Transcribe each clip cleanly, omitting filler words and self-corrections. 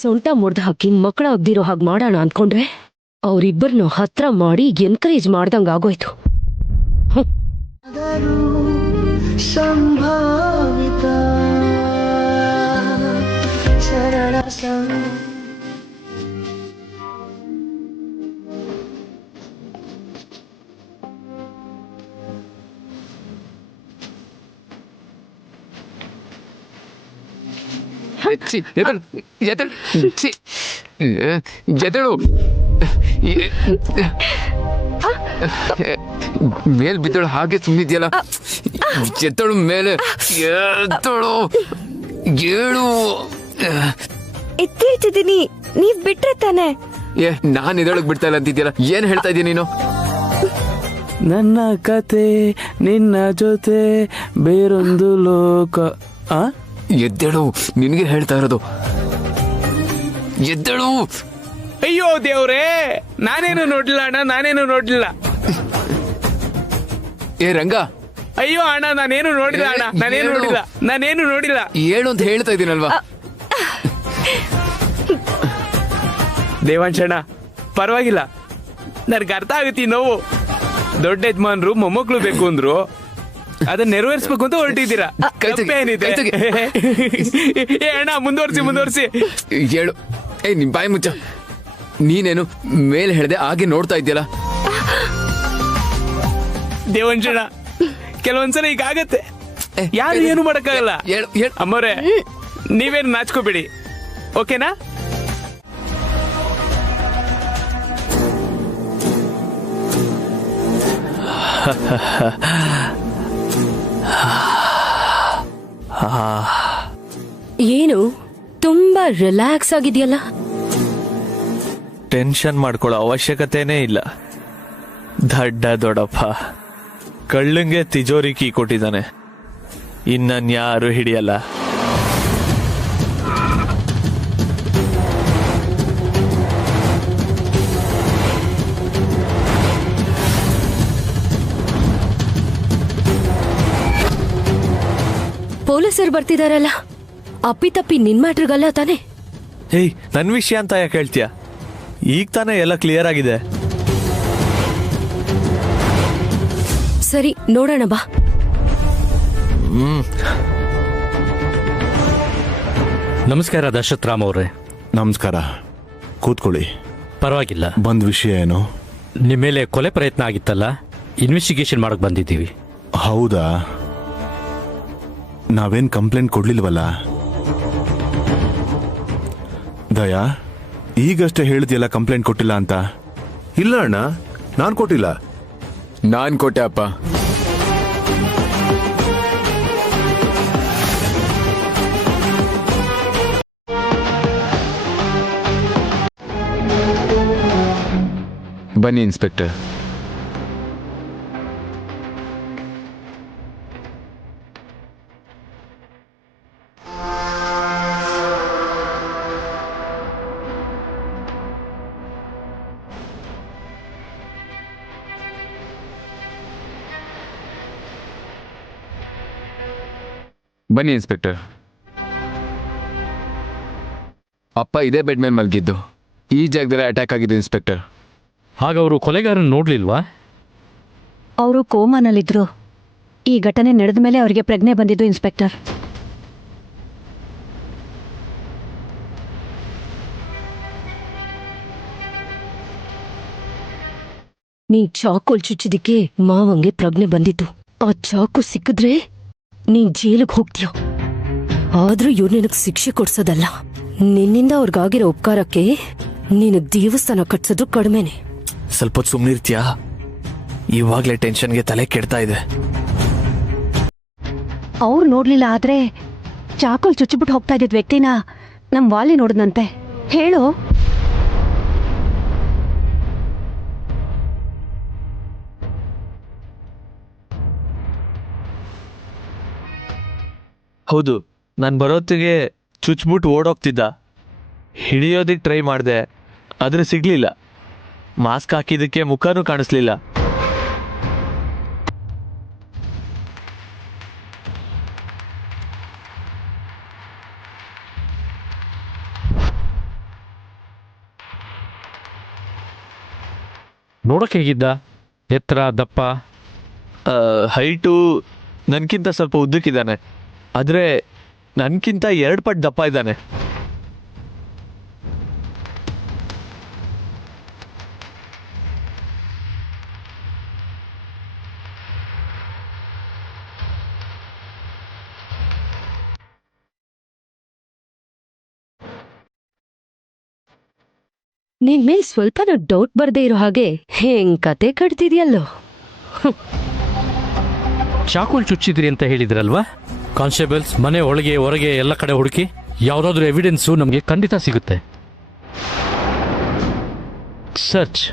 ಸೊಂಟ ಮುರ್ದು ಹಾಕಿ ಮಕ್ಕಳ ಆಗ್ದಿರೋ ಹಾಗೆ ಮಾಡೋಣ ಅಂದ್ಕೊಂಡ್ರೆ ಅವರಿಬ್ಬರನ್ನು ಹತ್ರ ಮಾಡಿ ಎನ್ಕರೇಜ್ ಮಾಡ್ದಂಗ ಆಗೋಯ್ತು. ಸಂಭಾವಿತ ಸರಳ ಮೇಲ್ ಬಿದ್ದಳು ಹಾಗೆ ಸುಮ್ಮನಿದ್ಯಲ್ಲ. ಎತ್ತಳು ಮೇಲೆ ಎತ್ತಳು ಏಳು ಎತ್ತಿದ್ದೀನಿ, ನೀವ್ ಬಿಟ್ರೆ ತಾನೆ. ನಾನ್ ಇದೊಳಗ್ ಬಿಡ್ತಾ ಇಲ್ಲ ಅಂತಿದ್ಯಲ್ಲ, ಏನ್ ಹೇಳ್ತಾ ಇದೀಯ ನೀನು? ನನ್ನ ಕತೆ ನಿನ್ನ ಜೊತೆ ಬೇರೊಂದು ಲೋಕ. ಎದ್ದೇಳು, ನಿನ್ಗೆ ಹೇಳ್ತಾ ಇರೋದು. ಎದ್ದೇಳು. ಅಯ್ಯೋ ದೇವ್ರೇ, ನಾನೇನು ನೋಡ್ಲಿಲ್ಲ ಅಣ್ಣ, ನಾನೇನು ನೋಡ್ಲಿಲ್ಲ. ಏ ರಂಗ. ಅಯ್ಯೋ ಅಣ್ಣ, ನಾನೇನು ನೋಡಿಲ್ಲ ಅಣ್ಣ, ನಾನೇನು ನೋಡಿಲ್ಲ, ನಾನೇನು ನೋಡಿಲ್ಲ. ಏಳು ಅಂತ ಹೇಳ್ತಾ ಇದೀನಲ್ವಾ. ದೇವಾಂಶಣ್ಣ ಪರವಾಗಿಲ್ಲ, ನನ್ಗೆ ಅರ್ಥ ಆಗುತ್ತೆ ಈ ನೋವು. ದೊಡ್ಡ ಯಜಮಾನ್ರು ಮೊಮ್ಮಕ್ಳು ಬೇಕು ಅಂದ್ರು, ಅದನ್ನ ನೆರವೇರಿಸ್ಬೇಕು ಅಂತ ಹೊರಟಿದ್ದೀರಾ. ಏನಿದೆ ಏ ಅಣ್ಣ, ಮುಂದುವರ್ಸಿ. ಹೇಳು. ನಿಮ್ ಬಾಯಿ ಮುಚ್ಚ. ನೀನೇನು ಮೇಲೆ ಹೇಳ್ದೆ ಹಾಗೆ ನೋಡ್ತಾ ಇದ್ಯಲ್ಲ. ದೇವಂಶಣ್ಣ, ಕೆಲವೊಂದ್ಸಲ ಈಗ ಆಗತ್ತೆ, ಯಾರು ಏನು ಮಾಡಕ್ಕಾಗಲ್ಲ. ಅಮ್ಮವ್ರೆ, ನೀವೇನು ನಾಚ್ಕೋಬೇಡಿ, ಓಕೆನಾ? ಏನು ತುಂಬಾ ರಿಲ್ಯಾಕ್ಸ್ ಆಗಿದೆಯಲ್ಲ. ಟೆನ್ಷನ್ ಮಾಡ್ಕೊಳ್ಳೋ ಅವಶ್ಯಕತೆನೇ ಇಲ್ಲ. ದೊಡ್ಡಪ್ಪ ಕಳ್ಳಂಗೆ ತಿಜೋರಿ ಕೀ ಕೊಟ್ಟಿದ್ದಾನೆ, ಇನ್ನನ್ಯಾರು ಹಿಡಿಯಲ್ಲ. ಪೊಲೀಸರು ಬರ್ತಿದಾರಲ್ಲ, ಅಪ್ಪಿತಪ್ಪಿ ನಿನ್ ಮ್ಯಾಟ್ರಿಗಲ್ಲ ತಾನೆ? ಏಯ್, ನನ್ ವಿಷಯ ಅಂತ ಯಾಕೆ ಹೇಳ್ತೀಯ? ಈಗ ತಾನೇ ಎಲ್ಲ ಕ್ಲಿಯರ್ ಆಗಿದೆ. ಸರಿ, ನೋಡೋಣ ಬಾ. ನಮಸ್ಕಾರ ದಶರಥ್ ರಾಮ್ ಅವ್ರೆ. ನಮಸ್ಕಾರ, ಕೂತ್ಕೊಳ್ಳಿ. ಪರವಾಗಿಲ್ಲ. ಬಂದ್ ವಿಷಯ ಏನು? ನಿಮ್ಮ ಮೇಲೆ ಕೊಲೆ ಪ್ರಯತ್ನ ಆಗಿತ್ತಲ್ಲ, ಇನ್ವೆಸ್ಟಿಗೇಷನ್ ಮಾಡಕ್ ಬಂದಿದ್ದೀವಿ. ಹೌದಾ? ನಾವೇನ್ ಕಂಪ್ಲೇಂಟ್ ಕೊಡ್ಲಿಲ್ವಲ್ಲ. ದಯಾ, ಈಗಷ್ಟೇ ಹೇಳಿದ್ಯಲ್ಲ ಕಂಪ್ಲೇಂಟ್ ಕೊಟ್ಟಿಲ್ಲ ಅಂತ. ಇಲ್ಲ ಅಣ್ಣ, ನಾನ್ ಕೊಟ್ಟಿಲ್ಲ. ನಾನ್ ಕೊಟ್ಟೆ ಅಪ್ಪ. ಬನ್ನಿ ಇನ್ಸ್ಪೆಕ್ಟರ್. ಬನ್ನಿ ಇನ್ಸ್ಪೆಕ್ಟರ್. ಅಪ್ಪ ಇದೇ ಬೆಡ್ ಮೇಲೆ ಮಲಗಿದ್ದು, ಈ ಜಾಗದಲ್ಲೇ ಅಟ್ಯಾಕ್ ಆಗಿದೆ ಇನ್ಸ್ಪೆಕ್ಟರ್. ಹಾಗವರು ಕೊಲೆಗಾರನ ನೋಡ್ಲಿಲ್ವಾ? ಅವರು ಕೋಮಾನಲ್ಲಿದ್ರು. ಈ ಘಟನೆ ನಡೆದ ಮೇಲೆ ಅವರಿಗೆ ಪ್ರಜ್ಞೆ ಬಂದಿದ್ದು ಇನ್ಸ್ಪೆಕ್ಟರ್. ನೀ ಚಾಕುಲ್ ಚುಚ್ಚಿದಿಕ್ಕೆ ಮಾವಂಗೆ ಪ್ರಜ್ಞೆ ಬಂದಿತ್ತು. ಆ ಚಾಕು ಸಿಕ್ಕಿದ್ರೆ ನೀ ಜೈಲಿಗೆ ಹೋಗ್ತೀಯ. ಆದ್ರೂ ಇವ್ರು ನಿನಗ್ ಶಿಕ್ಷೆ ಕೊಡ್ಸೋದಲ್ಲ. ನಿನ್ನಿಂದ ಅವ್ರಿಗಾಗಿರೋ ಉಪಕಾರಕ್ಕೆ ನಿನಗ್ ದೇವಸ್ಥಾನ ಕಟ್ಸೋದು ಕಡಿಮೆನೆ. ಸ್ವಲ್ಪ ಹೊತ್ತು ಸುಮ್ಮನಿರ್ತೀಯಾ? ಇವಾಗ್ಲೇ ಟೆನ್ಷನ್ಗೆ ತಲೆ ಕೆಡ್ತಾ ಇದೆ. ಅವ್ರು ನೋಡ್ಲಿಲ್ಲ, ಆದ್ರೆ ಚಾಕುಲ್ ಚುಚ್ಚಿಬಿಟ್ಟು ಹೋಗ್ತಾ ಇದ್ದಿದ್ ವ್ಯಕ್ತಿನ ನಮ್ ವಾಲಿ ನೋಡಿದ್ನಂತೆ. ಹೇಳು. ಹೌದು, ನಾನು ಬರೋತ್ತಿಗೆ ಚುಚ್ಬಿಟ್ಟು ಓಡೋಗ್ತಿದ್ದ. ಹಿಡಿಯೋದಿಕ್ ಟ್ರೈ ಮಾಡಿದೆ, ಆದ್ರೆ ಸಿಗ್ಲಿಲ್ಲ. ಮಾಸ್ಕ್ ಹಾಕಿದ್ದಕ್ಕೆ ಮುಖನೂ ಕಾಣಿಸ್ಲಿಲ್ಲ. ನೋಡಕ್ ಹೇಗಿದ್ದ? ಎತ್ತರ, ದಪ್ಪ? ಹೈಟು ನನ್ಕಿಂತ ಸ್ವಲ್ಪ ಉದ್ದಕ್ಕಿದ್ದಾನೆ, ಆದ್ರೆ ನನ್ಕಿಂತ 2 ಪಟ್ಟು ದಪ್ಪ ಇದ್ದಾನೆ. ನಿನ್ ಮೇಲ್ ಸ್ವಲ್ಪನೂ ಡೌಟ್ ಬರ್ದೇ ಇರೋ ಹಾಗೆ ಹೆಂಗ್ ಕತೆ ಕಟ್ತಿದ್ಯಲ್ಲೋ. ಚಾಕುಲ್ ಚುಚ್ಚಿದ್ರಿ ಅಂತ ಹೇಳಿದ್ರಲ್ವಾ? ಕಾನ್ಸ್ಟೇಬಲ್ಸ್, ಮನೆ ಒಳಗೆ ಹೊರಗೆ ಎಲ್ಲ ಕಡೆ ಹುಡುಕಿ ಯಾವುದಾದ್ರೂ ಎವಿಡೆನ್ಸು ನಮಗೆ ಖಂಡಿತ ಸಿಗುತ್ತೆ. ಸರ್ಚ್.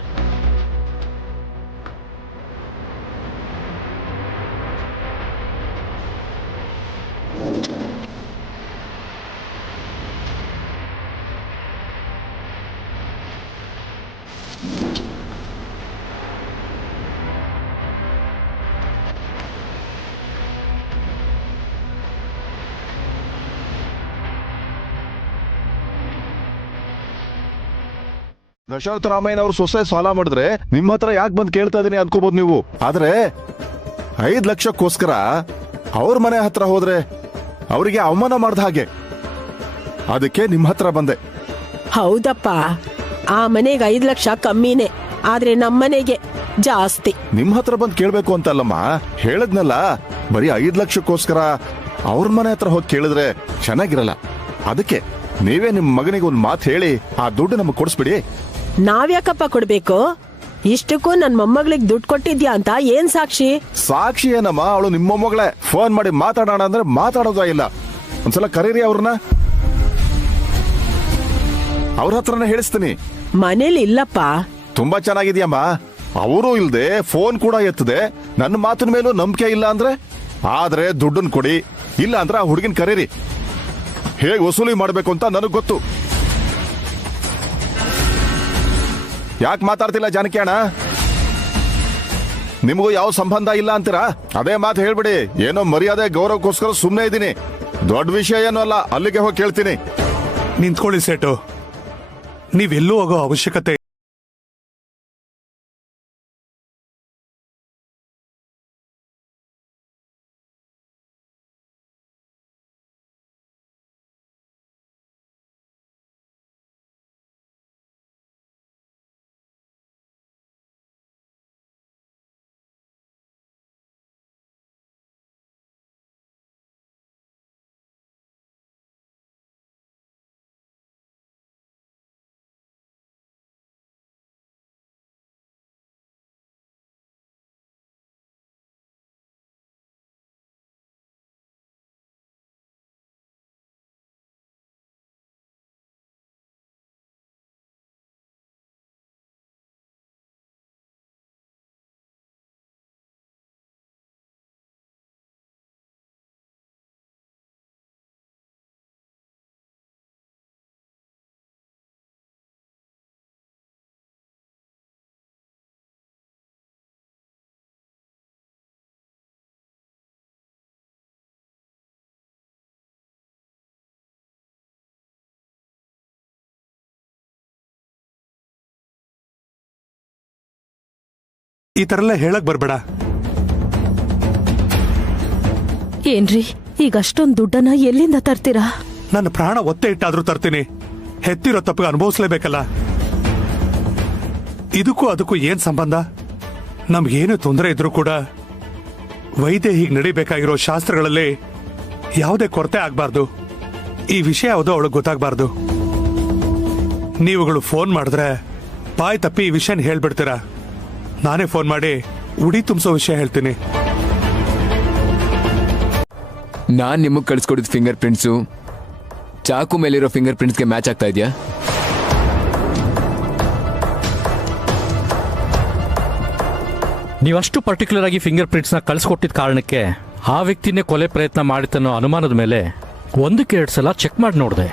ದಶರಥ ರಾಮಯ್ಯನ ಅವ್ರ ಸೊಸೆ ಸಾಲ ಮಾಡಿದ್ರೆ ನಿಮ್ಮ ಹತ್ರ ಯಾಕೆ ಬಂದು ಕೇಳ್ತಾ ಇದೀನಿ ಅನ್ಕೋಬಹುದು ನೀವು. ಆದ್ರೆ 5 ಲಕ್ಷಕ್ಕೋಸ್ಕರ ಅವ್ರ ಮನೆ ಹತ್ರ ಹೋದ್ರೆ ಅವರಿಗೆ ಅವಮಾನ ಮಾಡ್ದ ಹಾಗೆ. ಅದಕ್ಕೆ ನಿಮ್ಮ ಹತ್ರ ಬಂದೆ. ಹೌದಪ್ಪ, ಆ ಮನೆಗೆ 5 ಲಕ್ಷ ಕಮ್ಮಿನೇ, ಆದ್ರೆ ನಮ್ಮನೆಗೆ ಜಾಸ್ತಿ. ನಿಮ್ ಹತ್ರ ಬಂದು ಕೇಳ್ಬೇಕು ಅಂತಲ್ಲಮ್ಮ, ಹೇಳದ್ನಲ್ಲ. ಬರೀ 5 ಲಕ್ಷಕ್ಕೋಸ್ಕರ ಅವ್ರ ಮನೆ ಹತ್ರ ಹೋಗಿ ಕೇಳಿದ್ರೆ ಚೆನ್ನಾಗಿರಲ್ಲ. ಅದಕ್ಕೆ ನೀವೇ ನಿಮ್ ಮಗನಿಗೆ ಒಂದು ಮಾತು ಹೇಳಿ ಆ ದುಡ್ಡು ನಮಗೆ ಕೊಡಿಸ್ಬಿಡಿ. ನಾವ್ಯಾಕಪ್ಪ ಕೊಡ್ಬೇಕು? ಇಷ್ಟಕ್ಕೂ ನನ್ ಮೊಮ್ಮಗಳಿಗೆ ದುಡ್ಡು ಕೊಟ್ಟಿದ್ಯಾ ಅಂತ ಏನ್ ಸಾಕ್ಷಿ? ಸಾಕ್ಷಿ ಏನಮ್ಮ, ಅವಳು ನಿಮ್ಮ ಮೊಮ್ಮಗಳೇ. ಫೋನ್ ಮಾಡಿ ಮಾತಾಡೋಣ ಅಂದ್ರೆ ಮಾತಾಡೋದ ಇಲ್ಲ. ಒಂದ್ಸಲ ಕರೀರಿ ಅವ್ರನ್ನ, ಅವ್ರ ಹತ್ರನೇ ಹೇಳಿಸ್ತೀನಿ. ಮನೇಲಿ ಇಲ್ಲಪ್ಪ. ತುಂಬಾ ಚೆನ್ನಾಗಿದ್ಯಮ್ಮ. ಅವರು ಇಲ್ದೆ ಫೋನ್ ಕೂಡ ಎತ್ತದೆ. ನನ್ನ ಮಾತಿನ ಮೇಲೂ ನಂಬಿಕೆ ಇಲ್ಲ ಅಂದ್ರೆ, ಆದ್ರೆ ದುಡ್ಡನ್ ಕೊಡಿ, ಇಲ್ಲ ಅಂದ್ರೆ ಆ ಹುಡುಗಿನ ಕರೀರಿ. ಹೇಗೆ ವಸೂಲಿ ಮಾಡ್ಬೇಕು ಅಂತ ನನಗ್ ಗೊತ್ತು. ಯಾಕೆ ಮಾತಾಡ್ತಿಲ್ಲ ಜಾನಕಿ ಅಣ್ಣ? ನಿಮಗೂ ಯಾವ ಸಂಬಂಧ ಇಲ್ಲ ಅಂತೀರಾ? ಅದೇ ಮಾತು ಹೇಳ್ಬಿಡಿ. ಏನೋ ಮರ್ಯಾದೆ ಗೌರವಕ್ಕೋಸ್ಕರ ಸುಮ್ಮನೆ ಇದ್ದೀನಿ. ದೊಡ್ಡ ವಿಷಯ ಏನೂ ಅಲ್ಲ, ಅಲ್ಲಿಗೆ ಹೋಗಿ ಕೇಳ್ತೀನಿ. ನಿಂತ್ಕೊಳ್ಳಿ ಸೇಟು, ನೀವೆಲ್ಲೂ ಹೋಗೋ ಅವಶ್ಯಕತೆ ಈ ತರ ಎಲ್ಲ ಹೇಳಕ್ ಬರ್ಬೇಡ. ಏನ್ರಿ ಈಗ ಅಷ್ಟೊಂದು ದುಡ್ಡನ್ನ ಎಲ್ಲಿಂದ ತರ್ತೀರಾ? ನನ್ನ ಪ್ರಾಣ ಒತ್ತೆ ಇಟ್ಟಾದ್ರೂ ತರ್ತೀನಿ. ಹೆತ್ತಿರೋ ತಪ್ಪಿಗೆ ಅನುಭವಿಸ್ಲೇಬೇಕಲ್ಲ. ಇದಕ್ಕೂ ಅದಕ್ಕೂ ಏನ್ ಸಂಬಂಧ? ನಮ್ಗೇನು ತೊಂದರೆ ಇದ್ರೂ ಕೂಡ ವೈದ್ಯ ಹೀಗೆ ನಡಿಬೇಕಾಗಿರೋ ಶಾಸ್ತ್ರಗಳಲ್ಲಿ ಯಾವುದೇ ಕೊರತೆ ಆಗ್ಬಾರ್ದು. ಈ ವಿಷಯ ಯಾವುದೋ ಅವಳಿಗೆ ಗೊತ್ತಾಗ್ಬಾರ್ದು. ನೀವುಗಳು ಫೋನ್ ಮಾಡಿದ್ರೆ ಬಾಯ್ ತಪ್ಪಿ ಈ ವಿಷಯನ ಹೇಳ್ಬಿಡ್ತೀರಾ. ನಾನೇ ಫೋನ್ ಮಾಡಿ ಉಡಿ ತುಂಬಿಸೋ ವಿಷಯ ಹೇಳ್ತೀನಿ. ನಾನ್ ನಿಮಗ್ ಕಳ್ಸ್ಕೊಡಿದ ಫಿಂಗರ್ ಪ್ರಿಂಟ್ಸು ಚಾಕು ಮೇಲಿರೋ ಫಿಂಗರ್ ಪ್ರಿಂಟ್ಸ್ಗೆ ಮ್ಯಾಚ್ ಆಗ್ತಾ ಇದೆಯಾ? ನೀವಷ್ಟು ಪರ್ಟಿಕ್ಯುಲರ್ ಆಗಿ ಫಿಂಗರ್ ಪ್ರಿಂಟ್ಸ್ನ ಕಳಿಸ್ಕೊಟ್ಟಿದ್ದ ಕಾರಣಕ್ಕೆ ಆ ವ್ಯಕ್ತಿನೇ ಕೊಲೆ ಪ್ರಯತ್ನ ಮಾಡಿತನ್ನೋ ಅನುಮಾನದ ಮೇಲೆ 1-2 ಸಲ ಚೆಕ್ ಮಾಡಿ ನೋಡಿದೆ.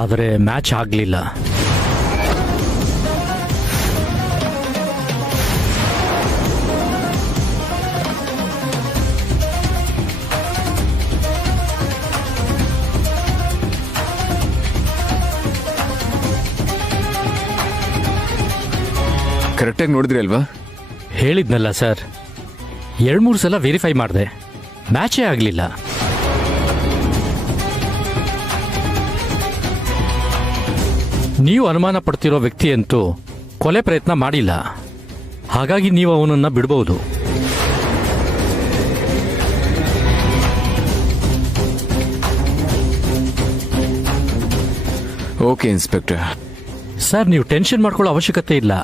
ಆದರೆ ಮ್ಯಾಚ್ ಆಗಲಿಲ್ಲ. ಕರೆಕ್ಟಾಗಿ ನೋಡಿದ್ರಿ ಅಲ್ವಾ? ಹೇಳಿದ್ನಲ್ಲ ಸರ್, 2-3 ಸಲ ವೆರಿಫೈ ಮಾಡಿದೆ, ಮ್ಯಾಚೇ ಆಗಲಿಲ್ಲ. ನೀವು ಅನುಮಾನ ಪಡ್ತಿರೋ ವ್ಯಕ್ತಿಯಂತೂ ಕೊಲೆ ಪ್ರಯತ್ನ ಮಾಡಿಲ್ಲ, ಹಾಗಾಗಿ ನೀವು ಅವನನ್ನು ಬಿಡಬಹುದು. Okay inspector. ಸರ್, ನೀವು ಟೆನ್ಷನ್ ಮಾಡ್ಕೊಳ್ಳೋ ಅವಶ್ಯಕತೆ ಇಲ್ಲ.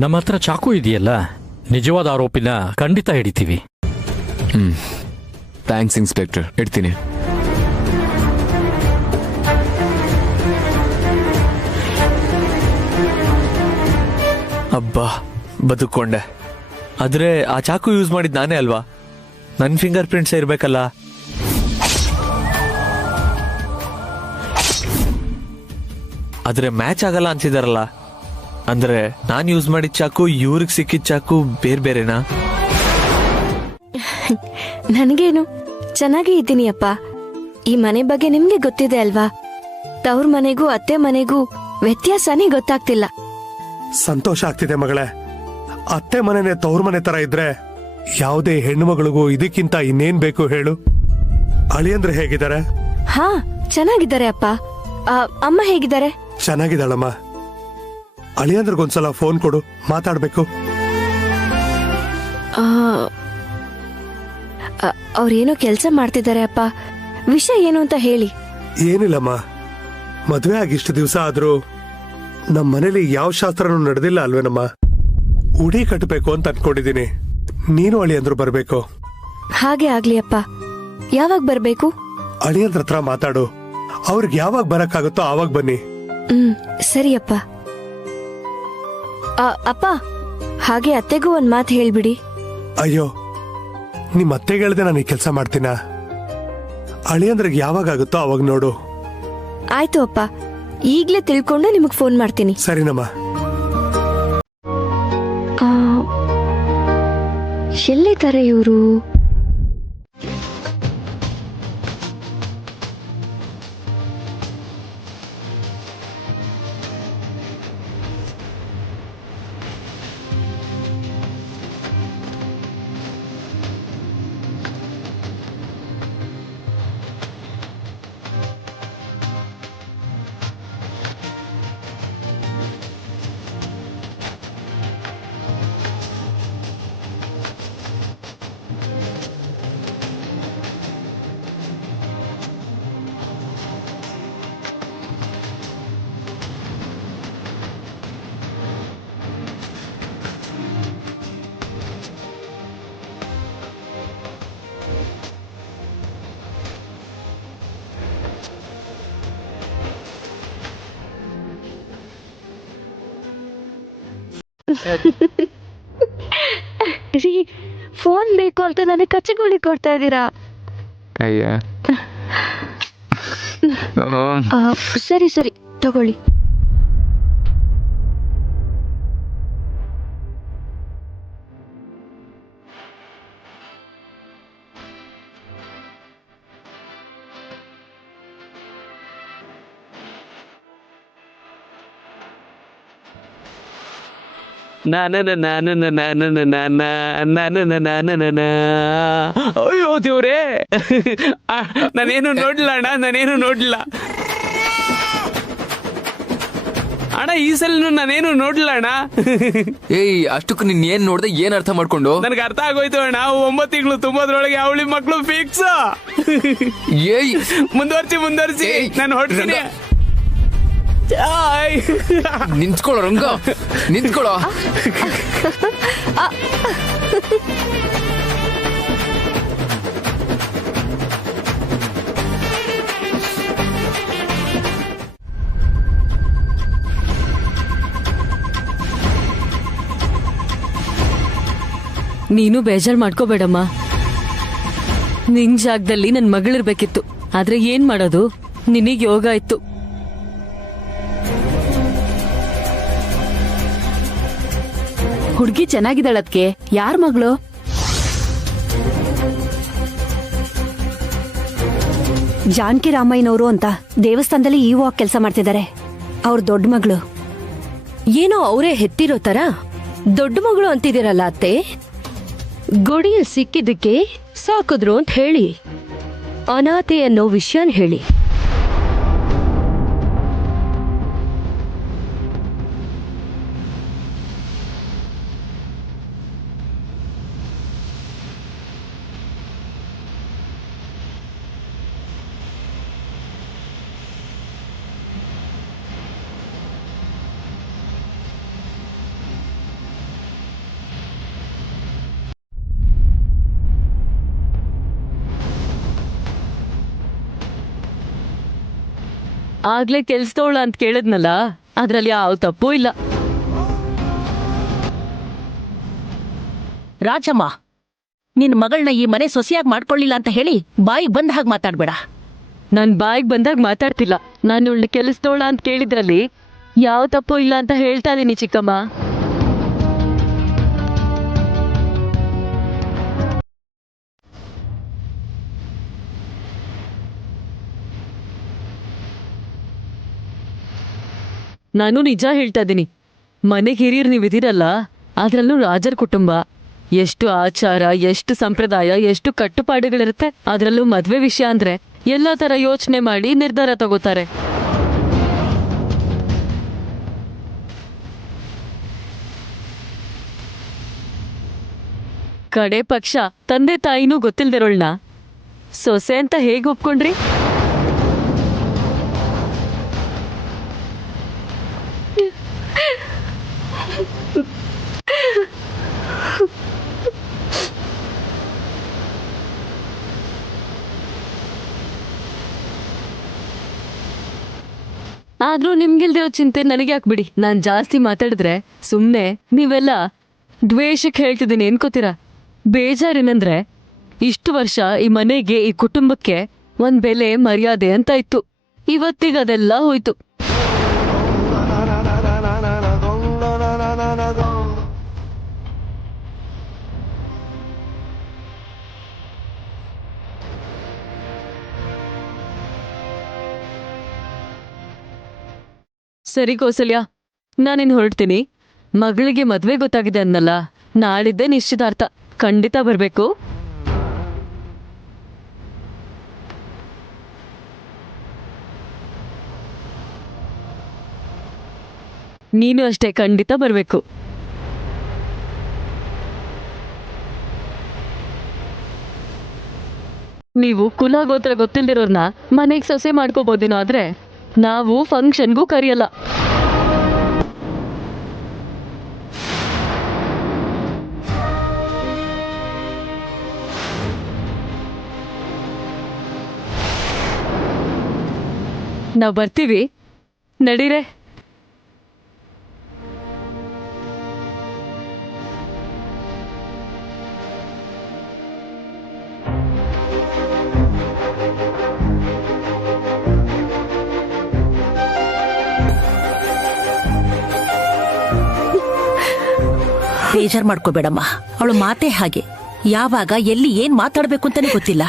ನಮ್ಮ ಹತ್ರ ಚಾಕು ಇದೆಯಲ್ಲ, ನಿಜವಾದ ಆರೋಪಿನ ಖಂಡಿತ ಹಿಡಿತೀವಿ. ಥ್ಯಾಂಕ್ಸ್ ಇನ್ಸ್ಪೆಕ್ಟರ್, ಇಡ್ತೀನಿ. ಅಬ್ಬಾ, ಬದುಕೊಂಡೆ. ಆದ್ರೆ ಆ ಚಾಕು ಯೂಸ್ ಮಾಡಿದ್ ನಾನೇ ಅಲ್ವಾ? ನನ್ನ ಫಿಂಗರ್ ಪ್ರಿಂಟ್ಸ್ ಇರ್ಬೇಕಲ್ಲ. ಆದ್ರೆ ಮ್ಯಾಚ್ ಆಗಲ್ಲ ಅಂತಿದಾರಲ್ಲ, ಅಂದ್ರೆ ನಾನು ಯೂಸ್ ಮಾಡಿದ ಚಾಕು ಇವ್ರಿಗೆ ಸಿಕ್ಕಿದ ಚಾಕು ಬೇರೆ ಬೇರೆನಾ? ನನಗೇನು, ಚೆನ್ನಾಗೇ ಇದ್ದೀನಿ ಅಪ್ಪ. ಈ ಮನೆ ಬಗ್ಗೆ ನಿಮ್ಗೆ ಗೊತ್ತಿದೆ ಅಲ್ವಾ? ತವ್ರ ಮನೆಗೂ ಅತ್ತೆ ಮನೆಗೂ ವ್ಯತ್ಯಾಸನೇ ಗೊತ್ತಾಗ್ತಿಲ್ಲ. ಸಂತೋಷ ಆಗ್ತಿದೆ ಮಗಳೇ. ಅತ್ತೆ ಮನೆನೇ ತವ್ರ ಮನೆ ತರ ಇದ್ರೆ ಯಾವುದೇ ಹೆಣ್ಣು ಮಗಳಿಗೂ ಇದಕ್ಕಿಂತ ಇನ್ನೇನ್ ಬೇಕು ಹೇಳು? ಅಳಿಯಂದ್ರೆ ಹೇಗಿದ್ದಾರೆ? ಹಾ, ಚೆನ್ನಾಗಿದ್ದಾರೆ ಅಪ್ಪ. ಅಮ್ಮ ಹೇಗಿದ್ದಾರೆ? ಚೆನ್ನಾಗಿದ್ದಾಳಮ್ಮ. ಅಳಿಯಂದ್ರಿಗೊಂದ್ಸಲ ಫೋನ್ ಕೊಡು, ಮಾತಾಡ್ಬೇಕು. ಅವ್ರೇನೋ ಕೆಲಸ ಮಾಡ್ತಿದ್ದಾರೆ ಅಪ್ಪ. ವಿಷಯ ಏನು ಅಂತ ಹೇಳಿ. ಏನಿಲ್ಲಮ್ಮ, ಮದ್ವೆ ಆಗಿಷ್ಟು ದಿವಸ ಆದ್ರೂ ನಮ್ ಮನೇಲಿ ಯಾವ ಶಾಸ್ತ್ರನೂ ನಡೆದಿಲ್ಲ ಅಲ್ವೇನಮ್ಮ. ಉಡಿ ಕಟ್ಟಬೇಕು ಅಂತ ಅನ್ಕೊಂಡಿದೀನಿ. ನೀನು ಅಳಿಯಂದ್ರು ಬರ್ಬೇಕು. ಹಾಗೆ ಆಗ್ಲಿ ಅಪ್ಪ. ಯಾವಾಗ ಬರ್ಬೇಕು? ಅಳಿಯಂದ್ರ ಹತ್ರ ಮಾತಾಡು. ಅವ್ರಿಗೆ ಯಾವಾಗ ಬರಕ್ಕಾಗುತ್ತೋ ಆವಾಗ ಬನ್ನಿ. ಸರಿಯಪ್ಪ. ಅಪ್ಪ, ಹಾಗೆ ಅತ್ತೆಗೂ ಒಂದ್ ಮಾತು ಹೇಳ್ಬಿಡಿ. ಅಯ್ಯೋ, ನಿಮ್ ಅತ್ತೆಗೆ ಹೇಳ್ದೆ ನಾನು ಈ ಕೆಲಸ ಮಾಡ್ತೀನ? ಅಳಿಯಂದ್ರಿಗೆ ಯಾವಾಗ ಆಗುತ್ತೋ ಅವಾಗ ನೋಡು. ಆಯ್ತು ಅಪ್ಪ, ಈಗ್ಲೇ ತಿಳ್ಕೊಂಡು ನಿಮಗ್ ಫೋನ್ ಮಾಡ್ತೀನಿ. ಸರಿನಮ್ಮ. ಎಲ್ಲಿದ್ದಾರೆ ಇವರು? ಫೋನ್ ಬೇಕು ಅಂತ ನನಗೆ ಕಚ್ಚಗುಳಿ ಕೊಡ್ತಾ ಇದ್ದೀರಾ? ಸರಿ ಸರಿ, ತಗೊಳ್ಳಿ. ಅಯ್ಯೋ ದೇವ್ರೇ, ನಾನೇನು ನೋಡ್ಲಿಲ್ಲ ಅಣ್ಣ, ನಾನೇನು ನೋಡ್ಲಿಲ್ಲ ಅಣ್ಣ, ಈ ಸಲ ನಾನೇನು ನೋಡ್ಲಿಲ್ಲ ಅಣ್ಣ. ಏಯ್ ಅಷ್ಟಕ್ಕೂ ನೀನ್ ಏನ್ ನೋಡ್ದೆ, ಏನ್ ಅರ್ಥ ಮಾಡ್ಕೊಂಡು? ನನ್ಗೆ ಅರ್ಥ ಆಗೋಯ್ತು ಅಣ್ಣ, 9 ತಿಂಗಳು ತುಂಬದ್ರೊಳಗೆ ಅವಳಿ ಮಕ್ಳು ಫಿಕ್ಸ್. ಏಯ್ ಮುಂದುವರ್ಸಿ ನಾನು ಹೊಡ್ತೀನಿ. ನಿಂತ್ಕೊಳ್ಳೋ ರಂಗ, ನಿಂತ್ಕೊಳ್ಳೋ. ನೀನು ಬೇಜಾರ್ ಮಾಡ್ಕೋಬೇಡಮ್ಮ. ನಿನ್ ಜಾಗದಲ್ಲಿ ನನ್ ಮಗಳಿರ್ಬೇಕಿತ್ತು, ಆದ್ರೆ ಏನ್ ಮಾಡೋದು, ನಿನಗ್ ಯೋಗ ಇತ್ತು. ಹುಡ್ಗಿ ಚೆನ್ನಾಗಿದ್ದಾಳದ್ಕೆ. ಯಾರ್ ಮಗಳು? ಜಾನಕಿ ರಾಮಯ್ಯನವರು ಅಂತ ದೇವಸ್ಥಾನದಲ್ಲಿ ಇಒ ಕೆಲಸ ಮಾಡ್ತಿದ್ದಾರೆ. ಅವ್ರ ದೊಡ್ಡ ಮಗಳು. ಏನೋ ಅವರೇ ಹೆತ್ತಿರೋ ತರ ದೊಡ್ಡ ಮಗಳು ಅಂತಿದಿರಲ್ಲ ಅತ್ತೆ. ಗೊಡಿಯಲ್ಲಿ ಸಿಕ್ಕಿದ್ದಕ್ಕೆ ಸಾಕಿದ್ರು ಅಂತ ಹೇಳಿ, ಅನಾಥೆ ಅನ್ನೋ ವಿಷಯನ್ ಹೇಳಿ. ಆಗ್ಲೇ ಕೆಲ್ಸದವಳ ಅಂತ ಕೇಳಿದ್ನಲ್ಲ, ಅದ್ರಲ್ಲಿ ಯಾವ ತಪ್ಪೂ ಇಲ್ಲ. ರಾಜಮ್ಮ, ನಿನ್ ಮಗಳನ್ನ ಈ ಮನೆ ಸೊಸೆಯಾಗಿ ಮಾಡ್ಕೊಳ್ಳಿಲ್ಲ ಅಂತ ಹೇಳಿ ಬಾಯಿಗೆ ಬಂದ ಹಾಗೆ ಮಾತಾಡ್ಬೇಡ. ನನ್ ಬಾಯಿಗೆ ಬಂದಾಗ ಮಾತಾಡ್ತಿಲ್ಲ. ನಾನು ಇವಳನ್ನ ಕೆಲ್ಸದವಳ ಅಂತ ಕೇಳಿದ್ರಲ್ಲಿ ಯಾವ ತಪ್ಪು ಇಲ್ಲ ಅಂತ ಹೇಳ್ತಾ ಇದೀನಿ ಚಿಕ್ಕಮ್ಮ. ನಾನು ನಿಜ ಹೇಳ್ತಾ ಇದ್ದೀನಿ. ಮನೆಗೆ ಹಿರಿಯರು ನೀವಿದಿರಲ್ಲ, ಅದ್ರಲ್ಲೂ ರಾಜರ ಕುಟುಂಬ. ಎಷ್ಟು ಆಚಾರ, ಎಷ್ಟು ಸಂಪ್ರದಾಯ, ಎಷ್ಟು ಕಟ್ಟುಪಾಡುಗಳಿರುತ್ತೆ. ಅದ್ರಲ್ಲೂ ಮದ್ವೆ ವಿಷಯ ಅಂದ್ರೆ ಎಲ್ಲ ತರ ಯೋಚನೆ ಮಾಡಿ ನಿರ್ಧಾರ ತಗೋತಾರೆ. ಕಡೆ ಪಕ್ಷ ತಂದೆ ತಾಯಿನೂ ಗೊತ್ತಿಲ್ದಿರೋಳ್ನ ಸೊಸೆ ಅಂತ ಹೇಗೆ ಒಪ್ಕೊಂಡ್ರಿ? ಆದ್ರೂ ನಿಮ್ಗಿಲ್ದಿರೋ ಚಿಂತೆ ನನಗೆ ಯಾಕೆ ಬಿಡಿ. ನಾನ್ ಜಾಸ್ತಿ ಮಾತಾಡಿದ್ರೆ ಸುಮ್ನೆ ನೀವೆಲ್ಲ ದ್ವೇಷಕ್ಕೆ ಹೇಳ್ತಿದ್ದೀನಿ ಅನ್ಕೋತೀರಾ. ಬೇಜಾರೇನಂದ್ರೆ ಇಷ್ಟು ವರ್ಷ ಈ ಮನೆಗೆ, ಈ ಕುಟುಂಬಕ್ಕೆ ಒಂದ್ ಬೆಲೆ ಮರ್ಯಾದೆ ಅಂತ ಇತ್ತು. ಇವತ್ತಿಗೆ ಅದೆಲ್ಲ ಹೋಯ್ತು. ಸರಿ ಕೌಸಲ್ಯ, ನಾನಿನ್ ಹೊರಡ್ತೀನಿ. ಮಗಳಿಗೆ ಮದ್ವೆ ಗೊತ್ತಾಗಿದೆ ಅನ್ನಲ್ಲ, ನಾಳಿದ್ದೆ ನಿಶ್ಚಿತಾರ್ಥ. ಖಂಡಿತ ಬರ್ಬೇಕು. ನೀನು ಅಷ್ಟೇ, ಖಂಡಿತ ಬರ್ಬೇಕು. ನೀವು ಕುಲ ಗೋತ್ರ ಗೊತ್ತಿಲ್ದಿರೋರ್ನ ಮನೆಗೆ ಸೊಸೆ ಮಾಡ್ಕೋಬೋದೇನೋ, ಆದ್ರೆ ನಾವು ಫಂಕ್ಷನ್ಗೂ ಕರೆಯಲ್ಲ. ನಾವು ಬರ್ತೀವಿ, ನಡೀರೆ. ಬೇಜಾರ್ ಮಾಡ್ಕೋಬೇಡಮ್ಮ, ಅವಳು ಮಾತೇ ಹಾಗೆ. ಯಾವಾಗ ಎಲ್ಲಿ ಏನ್ ಮಾತಾಡ್ಬೇಕು ಅಂತಾನೆ ಗೊತ್ತಿಲ್ಲ.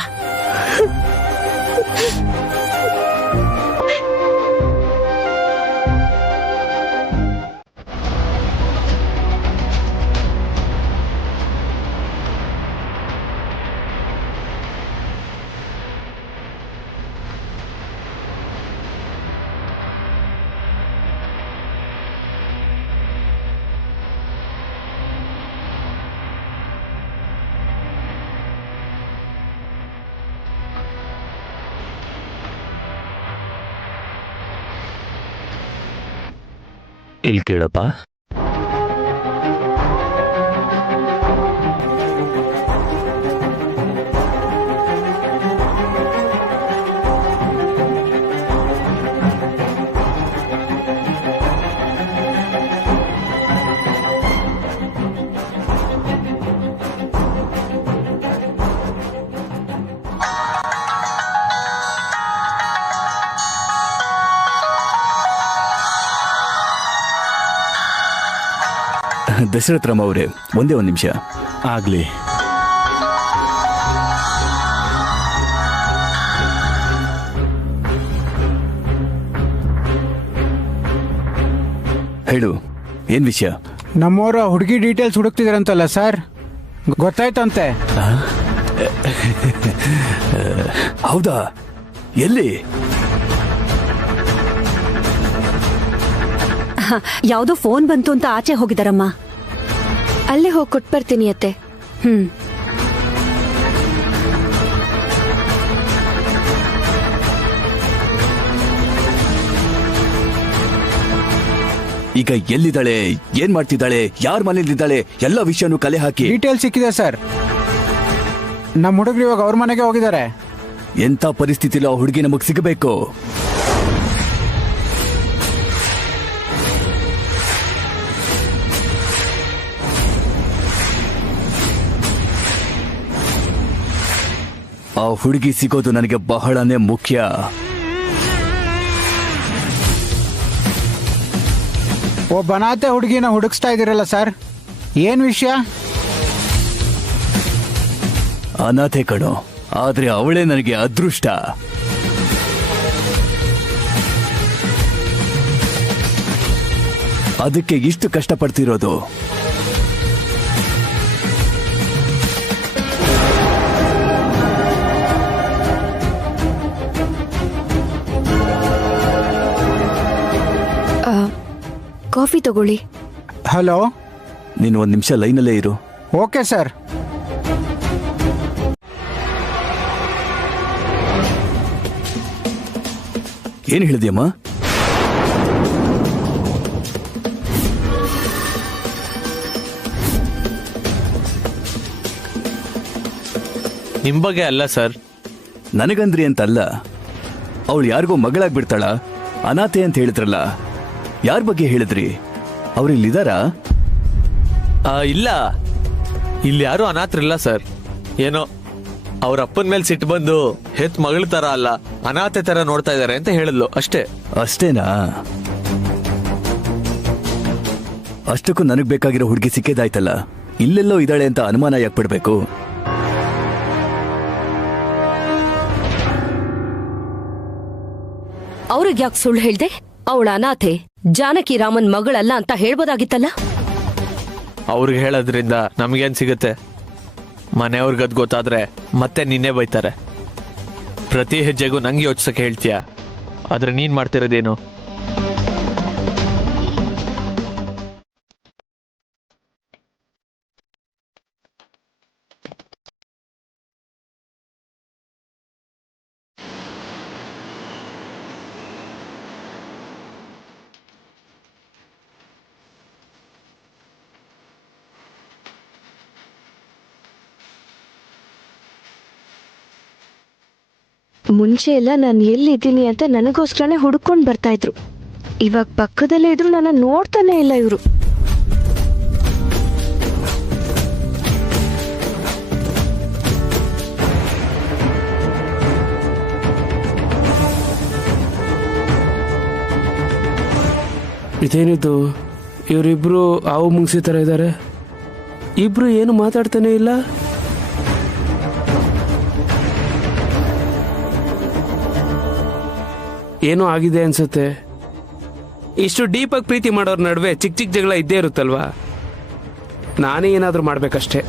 ಇಲ್ಲಿ ಕೇಳಪ್ಪ. ದಶರಥ್ ರಾಮ್ ಅವರೇ, ಒಂದೇ ಒಂದು ನಿಮಿಷ. ಆಗ್ಲಿ. ಹೇಳು, ಏನ್ ವಿಷಯ? ನಮ್ಮವರ ಹುಡುಗಿ ಡೀಟೇಲ್ಸ್ ಹುಡುಕ್ತಿದ್ರಂತಲ್ಲ ಸರ್, ಗೊತ್ತಾಯ್ತಂತೆ. ಹೌದಾ? ಎಲ್ಲಿ? ಯಾವುದೋ ಫೋನ್ ಬಂತು ಅಂತ ಆಚೆ ಹೋಗಿದಾರಮ್ಮ. ಅಲ್ಲೇ ಹೋಗಿ ಕೊಟ್ಬರ್ತೀನಿ ಅತ್ತೆ. ಈಗ ಎಲ್ಲಿದ್ದಾಳೆ, ಏನ್ ಮಾಡ್ತಿದ್ದಾಳೆ, ಯಾರ ಮನೇಲಿದ್ದಾಳೆ, ಎಲ್ಲ ವಿಷಯನೂ ಕಲೆ ಹಾಕಿ. ಡೀಟೇಲ್ ಸಿಕ್ಕಿದೆ ಸರ್. ನಮ್ಮ ಹುಡುಗರು ಇವಾಗ ಅವ್ರ ಮನೆಗೆ ಹೋಗಿದ್ದಾರೆ. ಎಂತ ಪರಿಸ್ಥಿತಿలో ಆ ಹುಡುಗಿ ನಮಗ್ ಸಿಗಬೇಕು. ಆ ಹುಡುಗಿ ಸಿಗೋದು ನನಗೆ ಬಹಳನೇ ಮುಖ್ಯ. ಒಬ್ಬ ಅನಾಥ ಹುಡುಗಿನ ಹುಡುಕ್ಸ್ತಾ ಇದ್ದೀರಲ್ಲ ಸರ್, ಏನ್ ವಿಷಯ? ಅನಾಥೆ ಕಣೋ, ಆದ್ರೆ ಅವಳೇ ನನಗೆ ಅದೃಷ್ಟ. ಅದಕ್ಕೆ ಇಷ್ಟು ಕಷ್ಟಪಡ್ತಿರೋದು. ಕಾಫಿ ತಗೊಳ್ಳಿ. ಹಲೋ, ನೀನು ಒಂದ್ ನಿಮಿಷ ಲೈನಲ್ಲೇ ಇರು. Okay sir. ಏನ್ ಹೇಳಿದ್ಯಮ್ಮ? ನಿಮ್ ಬಗ್ಗೆ ಅಲ್ಲ ಸರ್. ನನಗಂದ್ರಿ ಅಂತಲ್ಲ, ಅವಳು ಯಾರಿಗೋ ಮಗಳಾಗ್ಬಿಡ್ತಾಳ, ಅನಾಥೆ ಅಂತ ಹೇಳಿದ್ರಲ್ಲ, ಯಾರ ಬಗ್ಗೆ ಹೇಳಿದ್ರಿ? ಅವ್ರಿಲ್ಲಿದಾರಾ? ಇಲ್ಲ, ಇಲ್ಲಿ ಯಾರು ಅನಾಥರಿಲ್ಲ ಸರ್. ಏನೋ ಅವ್ರ ಅಪ್ಪನ ಮೇಲೆ ಸಿಟ್ಟು ಬಂದು ಹೆತ್ ಮಗಳ ತರ ಅಲ್ಲ, ಅನಾಥೆ ತರ ನೋಡ್ತಾ ಇದಾರೆ ಅಂತ ಹೇಳಿದ್ಲು ಅಷ್ಟೇ. ಅಷ್ಟೇನಾ? ಅಷ್ಟಕ್ಕೂ ನನಗ್ ಬೇಕಾಗಿರೋ ಹುಡುಗಿ ಸಿಕ್ಕಿದಾಯ್ತಲ್ಲ, ಇಲ್ಲೆಲ್ಲೋ ಇದ್ದಾಳೆ ಅಂತ ಅನುಮಾನ ಯಾಕೆ ಪಡ್ಬೇಕು? ಅವ್ರಿಗೆ ಯಾಕೆ ಸುಳ್ಳು ಹೇಳ್ದೆ? ಅವಳ ಅನಾಥೆ, ಜಾನಕಿ ರಾಮನ್ ಮಗಳಲ್ಲ ಅಂತ ಹೇಳ್ಬೋದಾಗಿತ್ತಲ್ಲ. ಅವ್ರಿಗೆ ಹೇಳೋದ್ರಿಂದ ನಮ್ಗೇನ್ ಸಿಗುತ್ತೆ? ಮನೆಯವ್ರಿಗದ್ ಗೊತ್ತಾದ್ರೆ ಮತ್ತೆ ನಿನ್ನೆ ಬೈತಾರೆ. ಪ್ರತಿ ಹೆಜ್ಜೆಗೂ ನಂಗೆ ಯೋಚಿಸಕ್ಕೆ ಹೇಳ್ತೀಯ, ಆದ್ರೆ ನೀನ್ ಮಾಡ್ತಿರೋದೇನು? ಮುಂಚೆ ಎಲ್ಲ ನಾನು ಎಲ್ಲಿದ್ದೀನಿ ಅಂತ ನನಗೋಸ್ಕರನೇ ಹುಡ್ಕೊಂಡು ಬರ್ತಾ ಇದ್ರು. ಇವಾಗ ಪಕ್ಕದಲ್ಲೇ ಇದ್ರು ನನ್ನ ನೋಡ್ತಾನೆ ಇಲ್ಲ ಇವರು. ಇದೇನಿದು, ಇವರಿಬ್ರು ಹಾವು ಮುಂಗ್ಸಿ ತರ ಇದ್ದಾರೆ. ಇಬ್ರು ಏನು ಮಾತಾಡ್ತಾನೆ ಇಲ್ಲ. ಏನೋ ಆಗಿದೆ ಅನ್ಸುತ್ತೆ. ಇಷ್ಟು ಡೀಪಾಗಿ ಪ್ರೀತಿ ಮಾಡೋರ್ ನಡುವೆ ಚಿಕ್ಕ ಚಿಕ್ಕ ಜಗಳ ಇದ್ದೇ ಇರುತ್ತಲ್ವಾ? ನಾನೇ ಏನಾದ್ರೂ ಮಾಡ್ಬೇಕಷ್ಟೇ.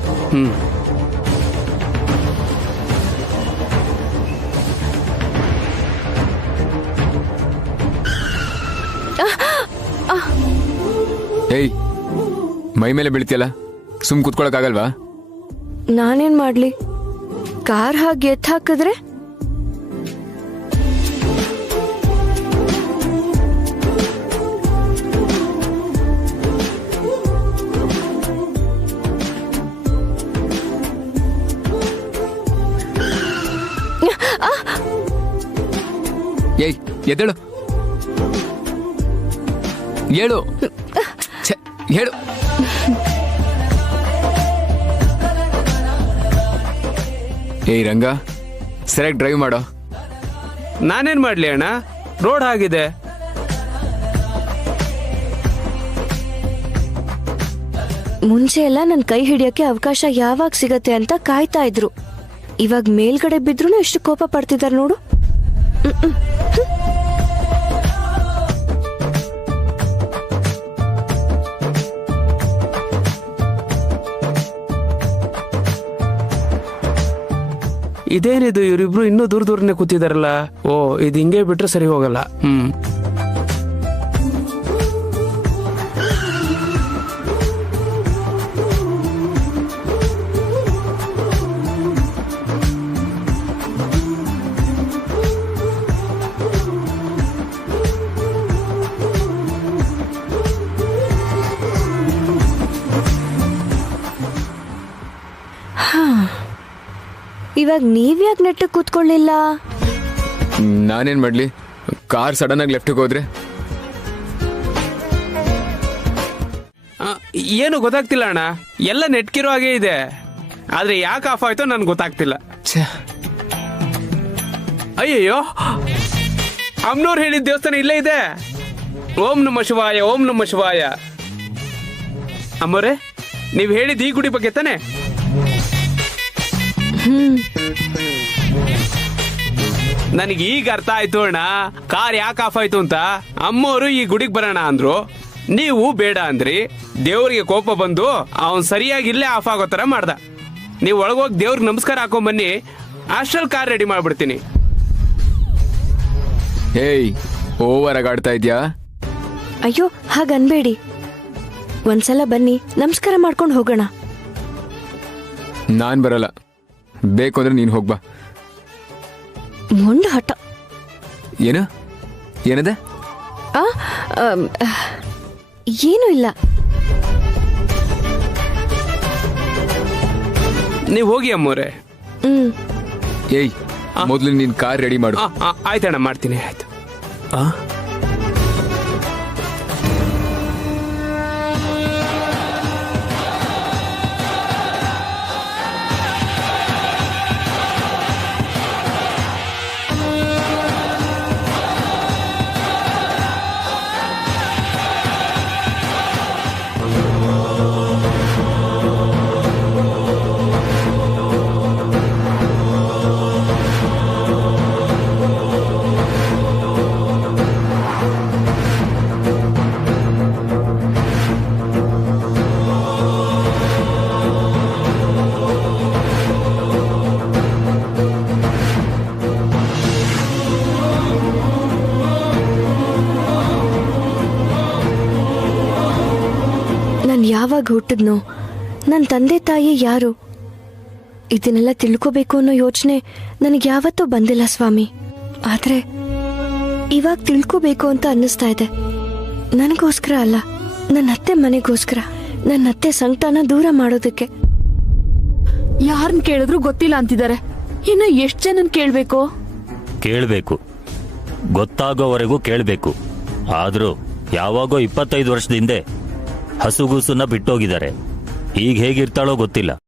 ಏಯ್, ಮೈ ಮೇಲೆ ಬೀಳ್ತಿಯಲ್ಲ, ಸುಮ್ ಕೂತ್ಕೊಳಕ್ಕಾಗಲ್ವಾ? ನಾನೇನ್ ಮಾಡ್ಲಿ? ಕಾರ್ ಹಾಗೆ ಎತ್ ಹಾಕಿದ್ರೆ ಎದ್ದೇಳು ಹೇಳು ಹೇಳು. ಏಯ್ ರಂಗ, ಸರಿಯಾಗಿ ಡ್ರೈವ್ ಮಾಡೋ. ನಾನೇನ್ ಮಾಡ್ಲಿ ಅಣ್ಣ, ರೋಡ್ ಆಗಿದೆ. ಮುಂಚೆ ಎಲ್ಲ ನನ್ ಕೈ ಹಿಡಿಯೋಕೆ ಅವಕಾಶ ಯಾವಾಗ ಸಿಗತ್ತೆ ಅಂತ ಕಾಯ್ತಾ ಇದ್ರು. ಇವಾಗ ಮೇಲ್ಗಡೆ ಬಿದ್ರು ಎಷ್ಟು ಕೋಪ ಪಡ್ತಿದಾರೆ ನೋಡು. ಇದೇನಿದು, ಇವರಿಬ್ರು ಇನ್ನೂ ದೂರ ದೂರನೇ ಕೂತಿದಾರಲ್ಲ. ಓ, ಇದು ಹಿಂಗೆ ಬಿಟ್ರೆ ಸರಿ ಹೋಗಲ್ಲ. ಇವಾಗ ನೀವ್ಯಾಕೆ ನೆಟ್ಟ ಕೂತ್ಕೊಳ್ಳಿಲ್ಲ? ನಾನೇನ್ ಮಾಡ್ಲಿ, ಕಾರ್ ಸಡನ್ ಆಗಿ ಲೆಫ್ಟ್ಗೆ ಹೋದ್ರೆ. ಏನು ಗೊತ್ತಾಗ್ತಿಲ್ಲ ಅಣ್ಣ, ಎಲ್ಲ ನೆಟ್ಕಿರೋ ಹಾಗೆ ಇದೆ. ಆದ್ರೆ ಯಾಕೆ ಆಫ್ ಆಯ್ತೋ ನನ್ಗೆ ಗೊತ್ತಾಗ್ತಿಲ್ಲ. ಅಯ್ಯಯ್ಯೋ, ಅಮ್ನೋರ್ ಹೇಳಿದ ದೇವಸ್ಥಾನ ಇಲ್ಲೇ ಇದೆ. ಓಂ ನಮ ಶಿವಾಯ, ಓಂ ನಮ ಶಿವಾಯ. ಅಮ್ಮೋರೆ, ನೀವ್ ಹೇಳಿದ ಈ ಗುಡಿ ಬಗ್ಗೆ ತಾನೆ? ನನಗೆ ಈಗ ಅರ್ಥ ಆಯ್ತು ಅಣ್ಣ, ಕಾರ್ ಯಾಕೆ ಆಫ್ ಆಯ್ತು ಅಂತ. ಅಮ್ಮೋರು ಈ ಗುಡಿಗೆ ಬರೋಣ ಅಂದ್ರು, ನೀವು ಬೇಡ ಅಂದ್ರಿ. ದೇವ್ರಿಗೆ ಕೋಪ ಬಂದು ಅವನ್ ಸರಿಯಾಗಿ ಇಲ್ಲೇ ಆಫ್ ಆಗೋ ತರ ಮಾಡ್ದ. ನೀವು ಒಳಗೋಗಿ ದೇವ್ರಿಗೆ ನಮಸ್ಕಾರ ಹಾಕೊಂಡ್ ಬನ್ನಿ, ಅಷ್ಟ್ರಲ್ಲಿ ಕಾರ್ ರೆಡಿ ಮಾಡ್ಬಿಡ್ತೀನಿ. ಏಯ್, ಓವರ್ ಆಗಿ ಆಡ್ತಾ ಇದ್ಯಾ? ಅಯ್ಯೋ, ಹಾಗನ್ಬೇಡಿ. ಒಂದ್ಸಲ ಬನ್ನಿ, ನಮಸ್ಕಾರ ಮಾಡ್ಕೊಂಡು ಹೋಗೋಣ. ನಾನ್ ಬರಲ್ಲ, ಬೇಕು ಅಂದ್ರೆ ನೀನ್ ಹೋಗ್ಬಾ. ಮೊಂಡ ಹಠ. ಏನು ಏನದೆ? ಏನೂ ಇಲ್ಲ. ನೀವು ಹೋಗಿ ಅಮ್ಮೋರೆ. ಏಯ್, ಮೊದ್ಲು ನೀನ್ ಕಾರ್ ರೆಡಿ ಮಾಡು. ಆಯ್ತಣ್ಣ, ಮಾಡ್ತೀನಿ. ಆಯ್ತು. ಯಾವಾಗ ಹುಟ್ಟಿದ್ನೋ, ನನ್ನ ತಂದೆ ತಾಯಿ ಯಾರು, ಇದನ್ನೆಲ್ಲ ತಿಳ್ಕೋಬೇಕು ಅನ್ನೋ ಯೋಚನೆ ನನಗೆ ಯಾವತ್ತೂ ಬಂದಿಲ್ಲ ಸ್ವಾಮಿ. ಆದ್ರೆ ಇವಾಗ ತಿಳ್ಕೋಬೇಕು ಅಂತ ಅನ್ನಿಸ್ತಾ ಇದೆ. ನನಗೋಸ್ಕರ ಅಲ್ಲ, ನನ್ನ ಅತ್ತೆ ಮನೆಗೋಸ್ಕರ, ನನ್ನ ಅತ್ತೆ ಸಂಕಟನ ದೂರ ಮಾಡೋದಕ್ಕೆ. ಯಾರನ್ನ ಕೇಳಿದ್ರು ಗೊತ್ತಿಲ್ಲ ಅಂತಿದ್ದಾರೆ. ಇನ್ನು ಎಷ್ಟು ಜನನ್ ಕೇಳ್ಬೇಕು? ಕೇಳಬೇಕು, ಗೊತ್ತಾಗೋವರೆಗೂ ಕೇಳಬೇಕು. ಆದ್ರೂ ಯಾವಾಗೋ 25 ವರ್ಷದ ಹಿಂದೆ ಹಸುಗೂಸನ್ನ ಬಿಟ್ಟೋಗಿದ್ದಾರೆ. ಈಗ ಹೇಗಿರ್ತಾಳೋ ಗೊತ್ತಿಲ್ಲ.